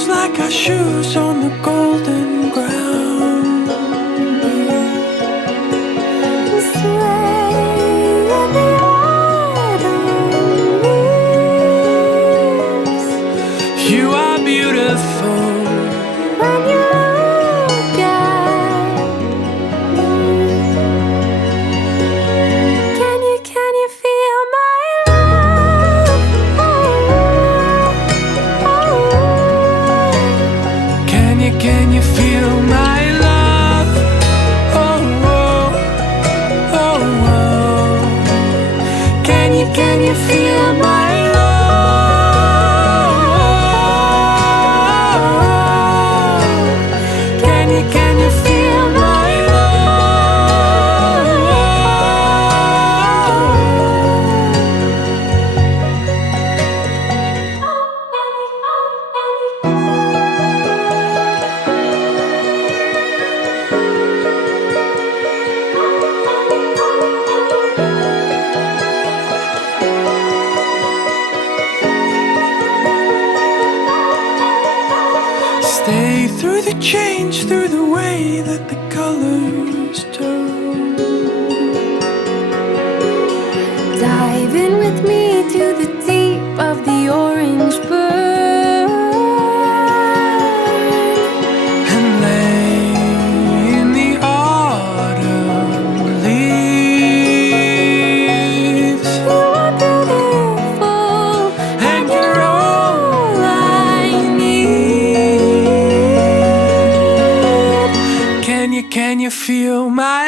feels like our shoes on the golden ground. Sway in the autumn leaves. You are beautiful When you look at me, can you feel my love? Oh, oh, oh. Can you feel my love? Oh, oh, oh, oh. Can you feel my love? Can you feel my Stay through the change, through the way that the colors turn. Dive in with me to the deep of the orange burn. And lay in the autumn leaves. You are beautiful, And you're all I need. Can you feel my